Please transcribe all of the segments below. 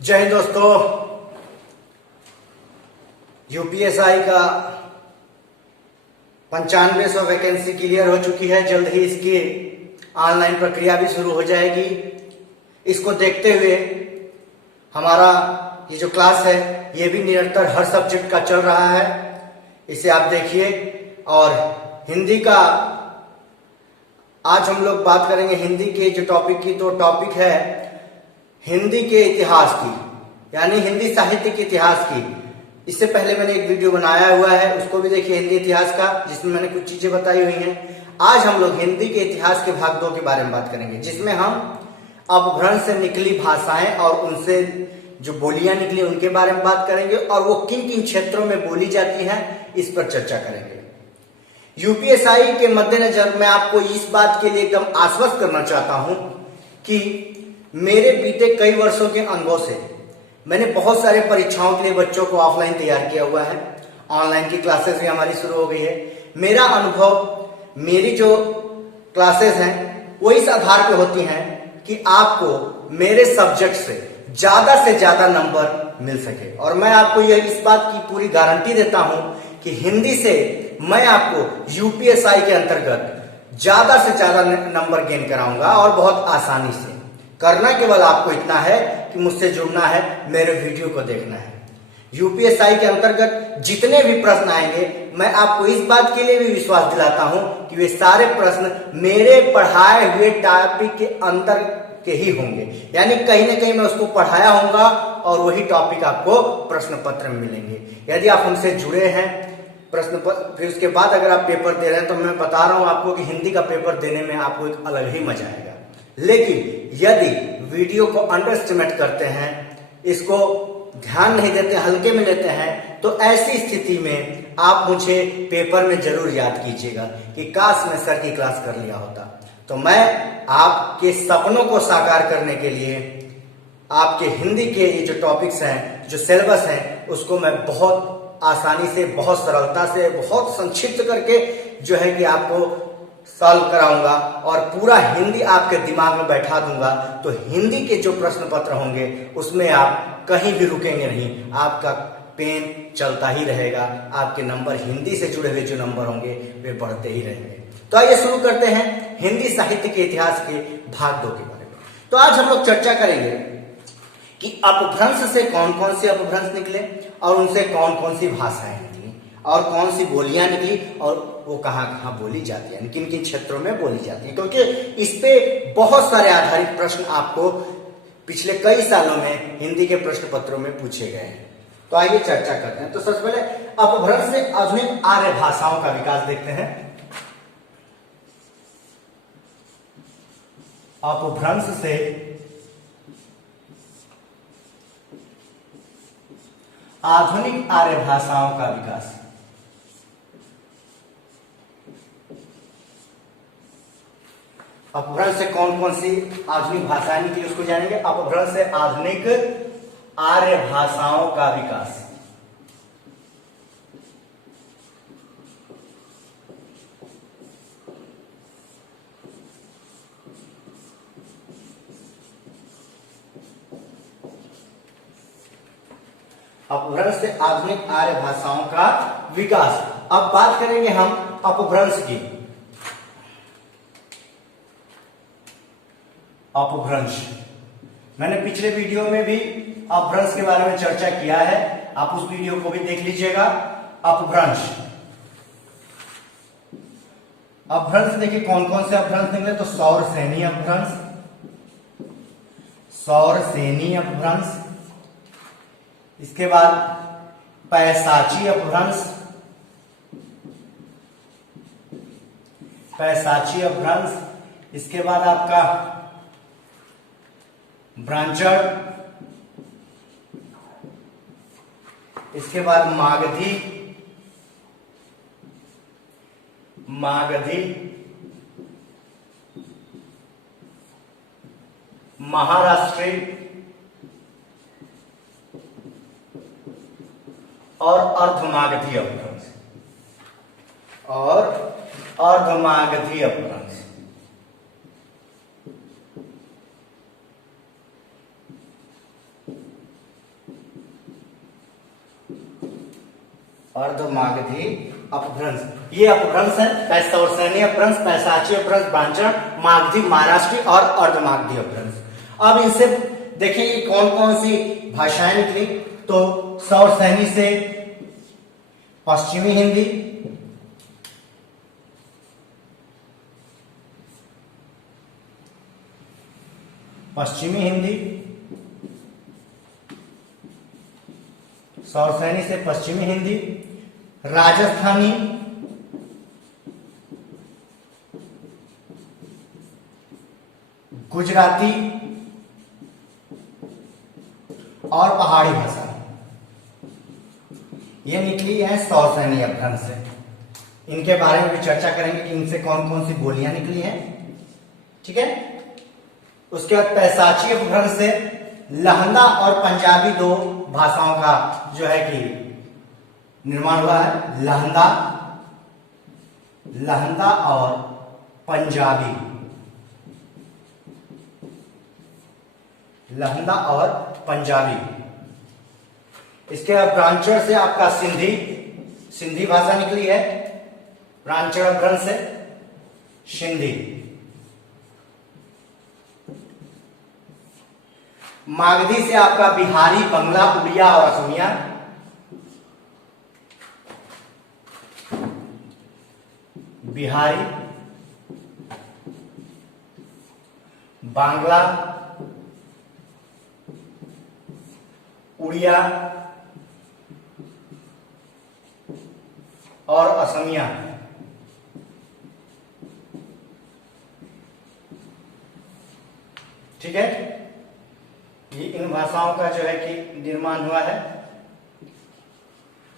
जय हिंद दोस्तों। यूपीएसआई का 9500 वैकेंसी क्लियर हो चुकी है। जल्द ही इसकी ऑनलाइन प्रक्रिया भी शुरू हो जाएगी। इसको देखते हुए हमारा ये जो क्लास है ये भी निरंतर हर सब्जेक्ट का चल रहा है। इसे आप देखिए। और हिंदी का आज हम लोग बात करेंगे हिंदी के जो टॉपिक की। तो टॉपिक है हिंदी के इतिहास की, यानी हिंदी साहित्य के इतिहास की। इससे पहले मैंने एक वीडियो बनाया हुआ है, उसको भी देखिए, हिंदी इतिहास का, जिसमें मैंने कुछ चीजें बताई हुई हैं। आज हम लोग हिंदी के इतिहास के भाग 2 के बारे में बात करेंगे, जिसमें हम अपभ्रंश से निकली भाषाएं और उनसे जो बोलियां निकली उनके बारे में बात करेंगे, और वो किन किन क्षेत्रों में बोली जाती हैं इस पर चर्चा करेंगे। यूपीएसआई के मद्देनजर मैं आपको इस बात के लिए एकदम आश्वस्त करना चाहता हूं कि मेरे बीते कई वर्षों के अनुभव से मैंने बहुत सारे परीक्षाओं के लिए बच्चों को ऑफलाइन तैयार किया हुआ है। ऑनलाइन की क्लासेस भी हमारी शुरू हो गई है। मेरा अनुभव, मेरी जो क्लासेस हैं वो इस आधार पे होती हैं कि आपको मेरे सब्जेक्ट से ज्यादा नंबर मिल सके। और मैं आपको यह इस बात की पूरी गारंटी देता हूं कि हिंदी से मैं आपको यूपीएसआई के अंतर्गत ज्यादा से ज्यादा नंबर गेन कराऊंगा, और बहुत आसानी से। करना केवल आपको इतना है कि मुझसे जुड़ना है, मेरे वीडियो को देखना है। यूपीएसआई के अंतर्गत जितने भी प्रश्न आएंगे, मैं आपको इस बात के लिए भी विश्वास दिलाता हूं कि वे सारे प्रश्न मेरे पढ़ाए हुए टॉपिक के अंदर के ही होंगे। यानी कहीं ना कहीं मैं उसको पढ़ाया होऊंगा और वही टॉपिक आपको प्रश्न पत्र में मिलेंगे। यदि आप हमसे जुड़े हैं प्रश्न पत्र, फिर उसके बाद अगर आप पेपर दे रहे हैं, तो मैं बता रहा हूं आपको कि हिंदी का पेपर देने में आपको एक अलग ही मजा आएगा। लेकिन यदि वीडियो को अंडर एस्टिमेट करते हैं, इसको ध्यान नहीं देते, हल्के में लेते हैं, तो ऐसी स्थिति में आप मुझे पेपर में जरूर याद कीजिएगा कि काश मैं सर की क्लास कर लिया होता। तो मैं आपके सपनों को साकार करने के लिए आपके हिंदी के ये जो टॉपिक्स हैं, जो सिलेबस हैं, उसको मैं बहुत आसानी से, बहुत सरलता से, बहुत संक्षिप्त करके जो है कि आपको सॉल्व कराऊंगा और पूरा हिंदी आपके दिमाग में बैठा दूंगा। तो हिंदी के जो प्रश्न पत्र होंगे उसमें आप कहीं भी रुकेंगे नहीं, आपका पेन चलता ही रहेगा। आपके नंबर, हिंदी से जुड़े हुए जो नंबर होंगे वे बढ़ते ही रहेंगे। तो आइए शुरू करते हैं हिंदी साहित्य के इतिहास के भाग 2 के बारे में। तो आज हम लोग चर्चा करेंगे कि अपभ्रंश से कौन कौन से अपभ्रंश निकले, और उनसे कौन कौन सी भाषाएं निकली, और कौन सी बोलियां निकली, और वो कहाँ कहाँ बोली जाती है, किन किन क्षेत्रों में बोली जाती है। क्योंकि इस पे बहुत सारे आधारित प्रश्न आपको पिछले कई सालों में हिंदी के प्रश्न पत्रों में पूछे गए हैं। तो आइए चर्चा करते हैं। तो सबसे पहले अपभ्रंश से आधुनिक आर्य भाषाओं का विकास देखते हैं। अपभ्रंश से आधुनिक आर्य भाषाओं का विकास। अपभ्रंश से कौन कौन सी आधुनिक भाषाएं निकली उसको जानेंगे। अपभ्रंश से आधुनिक आर्य भाषाओं का विकास। अपभ्रंश से आधुनिक आर्य भाषाओं का विकास। अब बात करेंगे हम अपभ्रंश की। अपभ्रंश, मैंने पिछले वीडियो में भी अपभ्रंश के बारे में चर्चा किया है, आप उस वीडियो को भी देख लीजिएगा। अपभ्रंश, अपभ्रंश देखिए कौन कौन से अपभ्रंश निकले। तो सौरसेनी अपभ्रंश, सौरसेनी अपभ्रंश, इसके बाद पैसाची अपभ्रंश, पैसाची अपभ्रंश, इसके बाद आपका ब्रांचड़, इसके बाद मागधी, मागधी, महाराष्ट्री और अर्धमागधी अपभ्रंश, और अर्धमागधी अपभ्रंश। अर्धमागधी अपभ्रंश, ये अपभ्रंश है सौरसैनी अपभ्रंश, पैसाची अपभ्रंश, ब्रांचर, मागधी, महाराष्ट्री और अर्धमागधी अपभ्रंश। अब इनसे देखिए कौन कौन सी भाषाएं निकली। तो सौरसैनी से पश्चिमी हिंदी, पश्चिमी हिंदी, सौरसैनी से पश्चिमी हिंदी, राजस्थानी, गुजराती और पहाड़ी भाषा, ये निकली है सौरसैनी अपभ्रंश से। इनके बारे में भी चर्चा करेंगे कि इनसे कौन कौन सी बोलियां निकली हैं, ठीक है। उसके बाद पैसाची अपभ्रंश से लहंदा और पंजाबी दो भाषाओं का जो है कि निर्माण हुआ है। लहंदा और पंजाबी, लहंदा और पंजाबी। इसके बाद ब्रांचर से आपका सिंधी भाषा निकली है, ब्रांचर अपभ्रंश से सिंधी। मागधी से आपका बिहारी, बंगला, उड़िया और असमिया। बिहारी, बांग्ला, उड़िया और असमिया। ठीक है, ये इन भाषाओं का जो है कि निर्माण हुआ है।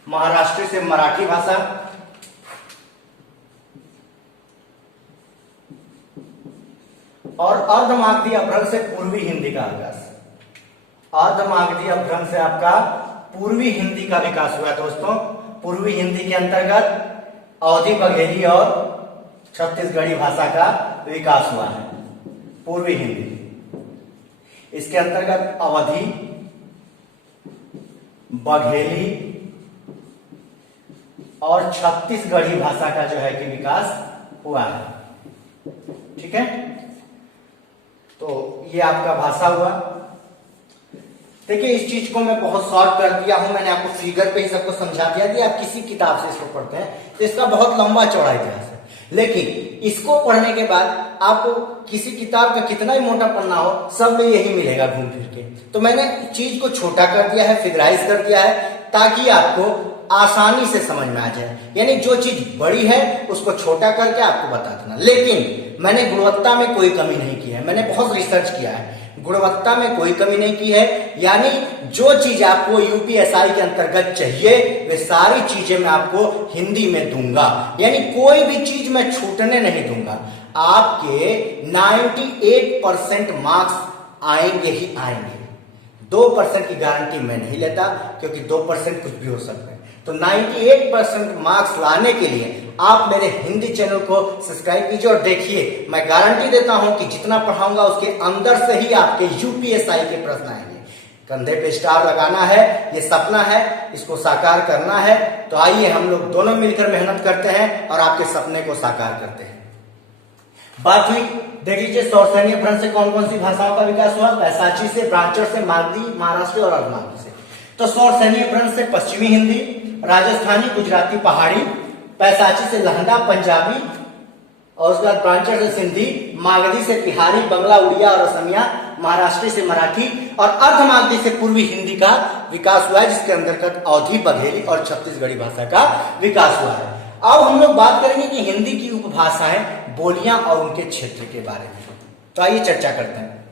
महाराष्ट्र से मराठी भाषा, और अर्धमागधी अपभ्रंश से पूर्वी हिंदी का विकास। अर्धमागधी अपभ्रंश से आपका पूर्वी हिंदी का विकास हुआ है दोस्तों। पूर्वी हिंदी के अंतर्गत अवधी, बघेली और छत्तीसगढ़ी भाषा का विकास हुआ है। पूर्वी हिंदी, इसके अंतर्गत अवधी, बघेली और छत्तीसगढ़ी भाषा का जो है कि विकास हुआ है। ठीक है, तो ये आपका भाषा हुआ। देखिए, इस चीज को मैं बहुत शॉर्ट कर दिया हूं, मैंने आपको फिगर पे ही सबको समझा दिया कि आप किसी किताब से इसको पढ़ते हैं तो इसका बहुत लंबा चौड़ा इतिहास है, लेकिन इसको पढ़ने के बाद आपको किसी किताब का कितना ही मोटा पन्ना हो, सब में यही मिलेगा घूम फिर के। तो मैंने चीज को छोटा कर दिया है, फिगराइज कर दिया है, ताकि आपको आसानी से समझ में आ जाए। यानी जो चीज बड़ी है उसको छोटा करके आपको बता देना। लेकिन मैंने गुणवत्ता में कोई कमी नहीं की है, मैंने बहुत रिसर्च किया है, गुणवत्ता में कोई कमी नहीं की है। यानी जो चीज आपको यूपीएसआई के अंतर्गत चाहिए वे सारी चीजें मैं आपको हिंदी में दूंगा। यानी कोई भी चीज मैं छूटने नहीं दूंगा। आपके 98% मार्क्स आएंगे ही आएंगे। 2% की गारंटी मैं नहीं लेता, क्योंकि 2% कुछ भी हो सकता है। तो 98% मार्क्स लाने के लिए आप मेरे हिंदी चैनल को सब्सक्राइब कीजिए और देखिए, मैं गारंटी देता हूं कि जितना पढ़ाऊंगा उसके अंदर से ही आपके यूपीएसआई के प्रश्न आएंगे। कंधे पे स्टार लगाना है, ये सपना है, इसको साकार करना है। तो आइए हम लोग दोनों मिलकर मेहनत करते हैं और आपके सपने को साकार करते हैं। बात हुई, देख लीजिए, सौरसैनी अपभ्रंश से कौन कौन सी भाषाओं का विकास हुआ। पैसाची से, ब्रांचर से, मागधी, महाराष्ट्र और अर्धमागधी से। तो सौरसैनी अपभ्रंश से पश्चिमी हिंदी, राजस्थानी, गुजराती, पहाड़ी, पैसाची से लहंदा, पंजाबी, और उसके बाद ब्रांचर से सिंधी, मागधी से बिहारी, बंगला, उड़िया और असमिया, महाराष्ट्री से मराठी, और अर्धमागधी से पूर्वी हिंदी का विकास हुआ है, जिसके अंतर्गत अवधी, बघेली और छत्तीसगढ़ी भाषा का विकास हुआ है। अब हम लोग बात करेंगे कि हिंदी की उपभाषाएं, बोलियां और उनके क्षेत्र के बारे में। तो आइए चर्चा करते हैं।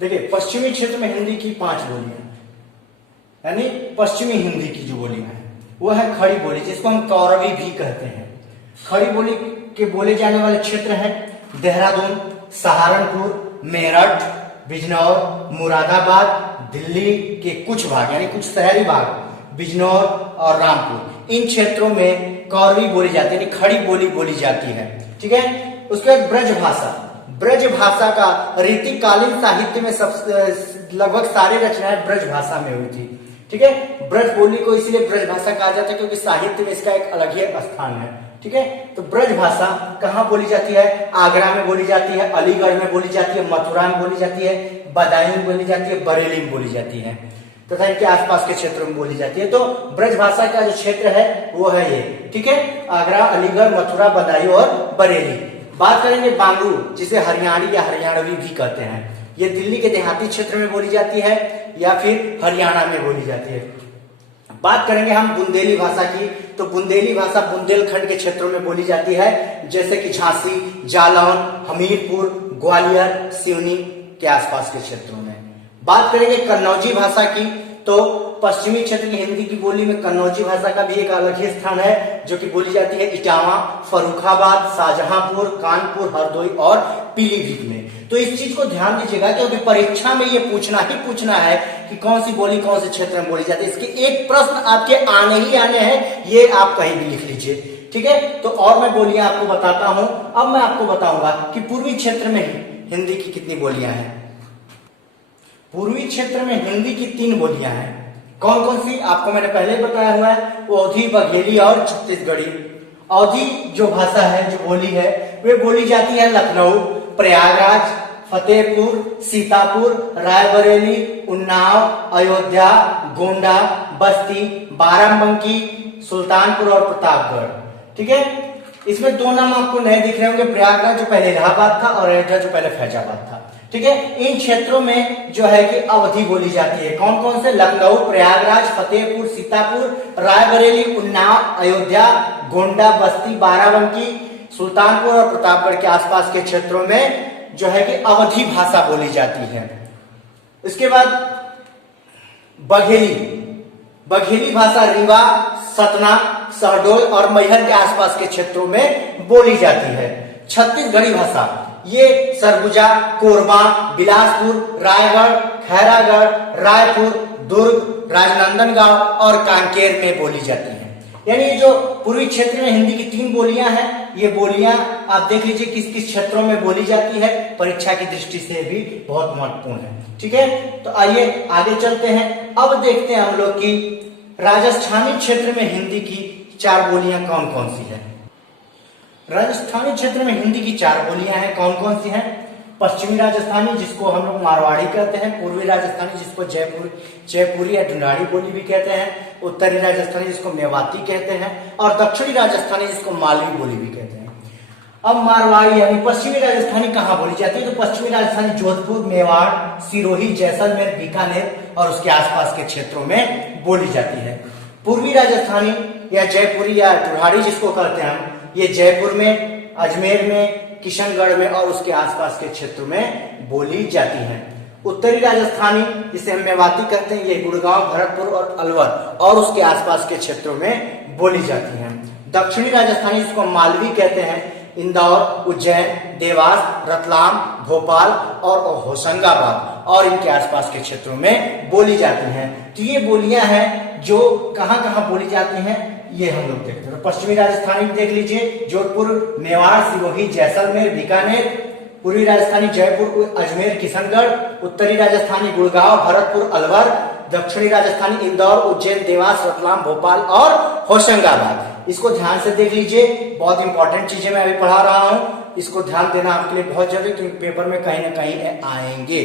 देखिए, पश्चिमी क्षेत्र में हिंदी की 5 बोलियां, यानी पश्चिमी हिंदी की जो बोलियां हैं वो है खड़ी बोली, जिसको हम कौरवी भी कहते हैं। खड़ी बोली के बोले जाने वाले क्षेत्र हैं देहरादून, सहारनपुर, मेरठ, बिजनौर, मुरादाबाद, दिल्ली के कुछ भाग, यानी कुछ शहरी भाग, बिजनौर और रामपुर। इन क्षेत्रों में कौरवी बोली जाती है, यानी खड़ी बोली बोली जाती है। ठीक है, उसके बाद ब्रज भाषा। ब्रज भाषा का रीतिकालीन साहित्य में सब लगभग सारी रचनाएं ब्रज भाषा में हुई थी। ठीक है। ब्रज बोली को इसलिए ब्रज भाषा कहा जाता है क्योंकि साहित्य में इसका एक अलग ही स्थान है। ठीक है, तो ब्रज भाषा कहाँ बोली जाती है? आगरा में बोली जाती है, अलीगढ़ में बोली जाती है, मथुरा में बोली जाती है, बदायूं में बोली जाती है, बरेली में बोली जाती है तथा इनके आसपास के क्षेत्रों में बोली जाती है। तो ब्रज भाषा का जो क्षेत्र है वो है ये। ठीक है, आगरा, अलीगढ़, मथुरा, बदायूं और बरेली। बात करेंगे बांगरू, जिसे हरियाणी या हरियाणवी भी कहते हैं। ये दिल्ली के देहाती क्षेत्र में बोली जाती है या फिर हरियाणा में बोली जाती है। बात करेंगे हम बुंदेली भाषा की, तो बुंदेली भाषा बुंदेलखंड के क्षेत्रों में बोली जाती है, जैसे कि झांसी, जालौन, हमीरपुर, ग्वालियर, सिवनी के आसपास के क्षेत्रों में। बात करेंगे कन्नौजी भाषा की, तो पश्चिमी क्षेत्र की हिंदी की बोली में कन्नौजी भाषा का भी एक अलग ही स्थान है, जो कि बोली जाती है इटावा, फर्रुखाबाद, शाहजहांपुर, कानपुर, हरदोई और पीलीभीत में। तो इस चीज को ध्यान दीजिएगा क्योंकि परीक्षा में ये पूछना है कि कौन सी बोली कौन से क्षेत्र में बोली जाती है। इसके एक प्रश्न आपके आने ही आने हैं, ये आप कहीं भी लिख लीजिए। ठीक है, तो और मैं बोलियां आपको बताता हूं। अब मैं आपको बताऊंगा कि पूर्वी क्षेत्र में हिंदी की कितनी बोलियां हैं। पूर्वी क्षेत्र में हिंदी की 3 बोलियां हैं। कौन कौन सी? आपको मैंने पहले बताया हुआ है, अवधी, बघेली और छत्तीसगढ़ी। अवधी जो भाषा है, जो बोली है, वे बोली जाती है लखनऊ, प्रयागराज, फतेहपुर, सीतापुर, रायबरेली, उन्नाव, अयोध्या, गोंडा, बस्ती, बाराबंकी, सुल्तानपुर और प्रतापगढ़। ठीक है, इसमें 2 नाम आपको नए दिख रहे होंगे, प्रयागराज जो पहले इलाहाबाद था और अयोध्या जो पहले फैजाबाद था। ठीक है, इन क्षेत्रों में जो है कि अवधी बोली जाती है। कौन कौन से? लखनऊ, प्रयागराज, फतेहपुर, सीतापुर, रायबरेली, उन्नाव, अयोध्या, गोंडा, बस्ती, बाराबंकी, सुल्तानपुर और प्रतापगढ़ के आसपास के क्षेत्रों में जो है कि अवधी भाषा बोली जाती है। इसके बाद बघेली। बघेली भाषा रीवा, सतना, शहडोल और मैहर के आसपास के क्षेत्रों में बोली जाती है। छत्तीसगढ़ी भाषा ये सरगुजा, कोरबा, बिलासपुर, रायगढ़, खैरागढ़, रायपुर, दुर्ग, राजनांदगांव और कांकेर में बोली जाती है। यानी जो पूर्वी क्षेत्र में हिंदी की 3 बोलियां हैं, ये बोलियां आप देख लीजिए किस किस क्षेत्रों में बोली जाती है, परीक्षा की दृष्टि से भी बहुत महत्वपूर्ण है। ठीक है, तो आइए आगे चलते हैं। अब देखते हैं हम लोग कि राजस्थानी क्षेत्र में हिंदी की 4 बोलियां कौन कौन सी है। राजस्थानी क्षेत्र में हिंदी की 4 बोलियां हैं। कौन कौन सी हैं? पश्चिमी राजस्थानी, जिसको हम लोग मारवाड़ी कहते हैं, पूर्वी राजस्थानी जिसको जयपुरी या ढूंढाड़ी बोली भी कहते हैं, उत्तरी राजस्थानी जिसको मेवाती कहते हैं और दक्षिणी राजस्थानी जिसको मालवी बोली भी कहते हैं। अब मारवाड़ी यानी पश्चिमी राजस्थानी कहाँ बोली जाती है? तो पश्चिमी राजस्थानी जोधपुर, मेवाड़, सिरोही, जैसलमेर, बीकानेर और उसके आसपास के क्षेत्रों में बोली जाती है। पूर्वी राजस्थानी या जयपुरी या ढूंढाड़ी जिसको कहते हैं हम, ये जयपुर में, अजमेर में, किशनगढ़ में और उसके आसपास के क्षेत्रों में बोली जाती है। उत्तरी राजस्थानी जिसे हम मेवाती कहते हैं, ये गुड़गांव, भरतपुर और अलवर और उसके आसपास के क्षेत्रों में बोली जाती है। दक्षिणी राजस्थानी जिसको मालवी कहते हैं, इंदौर, उज्जैन, देवास, रतलाम, भोपाल और होशंगाबाद और इनके आसपास के क्षेत्रों में बोली जाती हैं। तो ये बोलियां हैं जो कहां कहां बोली जाती हैं, ये हम लोग देखते हैं। तो पश्चिमी राजस्थानी देख लीजिए, जोधपुर, मेवाड़, सिरोही, जैसलमेर, बीकानेर। पूर्वी राजस्थानी जयपुर, अजमेर, किशनगढ़। उत्तरी राजस्थानी गुड़गांव, भरतपुर, अलवर। दक्षिणी राजस्थानी इंदौर, उज्जैन, देवास, रतलाम, भोपाल और होशंगाबाद। इसको ध्यान से देख लीजिए, बहुत इंपॉर्टेंट चीजें मैं अभी पढ़ा रहा हूं, इसको ध्यान देना आपके लिए बहुत जरूरी, क्योंकि पेपर में कहीं ना कहीं आएंगे।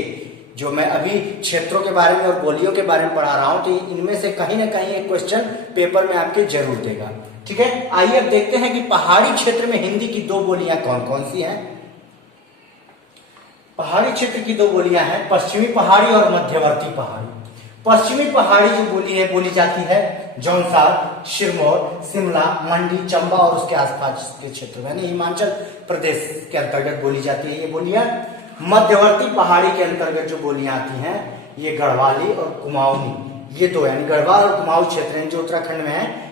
जो मैं अभी क्षेत्रों के बारे में और बोलियों के बारे में पढ़ा रहा हूं, तो इनमें से कहीं ना कहीं एक क्वेश्चन पेपर में आपके जरूर देगा। ठीक है, आइए अब देखते हैं कि पहाड़ी क्षेत्र में हिंदी की 2 बोलियां कौन कौन सी हैं। पहाड़ी क्षेत्र की 2 बोलियां हैं, पश्चिमी पहाड़ी और मध्यवर्ती पहाड़ी। पश्चिमी पहाड़ी जो बोली है, बोली जाती है जौनसार, सिरमौर, शिमला, मंडी, चंबा और उसके आसपास के क्षेत्र में, यानी हिमाचल प्रदेश के अंतर्गत बोली जाती है ये बोलियां। मध्यवर्ती पहाड़ी के अंतर्गत जो बोलियां आती हैं, ये गढ़वाली और कुमाऊनी, ये 2 यानी गढ़वाल और कुमाऊं क्षेत्र हैं जो उत्तराखंड में है,